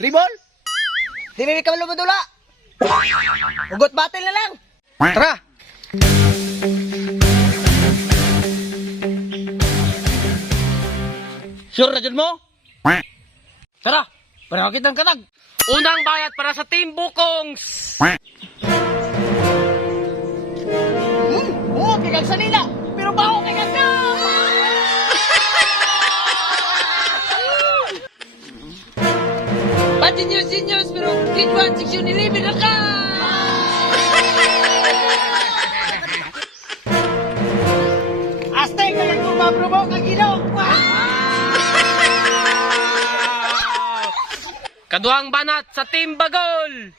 Tribol? Dili ka malumudula. Ugot battle na lang. Tara. Sure na dyan mo? Tara, para kitang katag. Unang bayad para sa Team Bukongs. Oo, kikag sa nila. Pero baho kikag ka. But seniors, pero grade 1, section 11 na ka! Astay ka lang kung mabrobo kag ilong. Kaduang banat sa Team Bagol.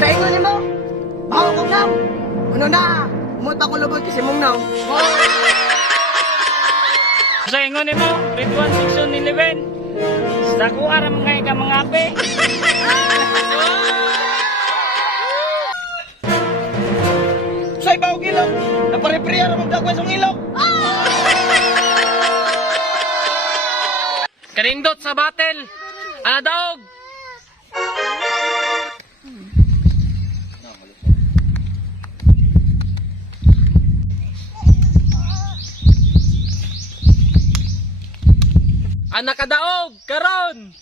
Sa inyo ni mo, baho kong nam. Ano na, umuta ko lubot kasi mong nam. Sa ingon mo, grade 1, section 11. Sa kuara mga mga ape. Sa ibaw ilong, napare-priya na magdagway sa ilong. Karindot sa battle. Anadaog. Anak kadaog karon.